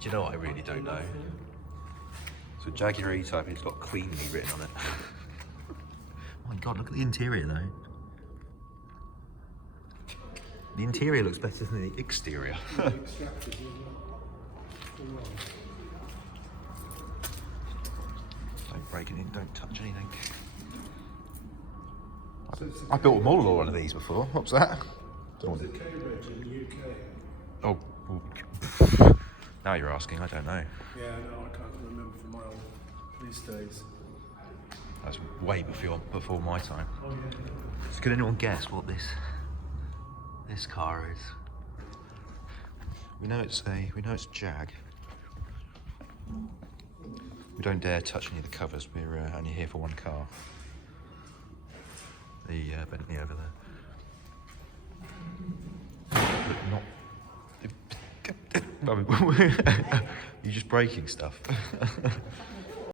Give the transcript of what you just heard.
Do you know what? I really don't know. So Jaguar E-Type, it's got cleanly written on it. Oh my god, look at the interior though. The interior looks better than the exterior. Don't break anything, don't touch anything. I built a model on one of these before. What's that? What's the K-Reg in the UK? Oh, now you're asking, I don't know. Yeah, no, I can't remember from my old police days. That's way before my time. Oh yeah. So can anyone guess what this car is? We know it's Jag. We don't dare touch any of the covers. We're only here for one car. The Bentley over there. But not. You're just breaking stuff.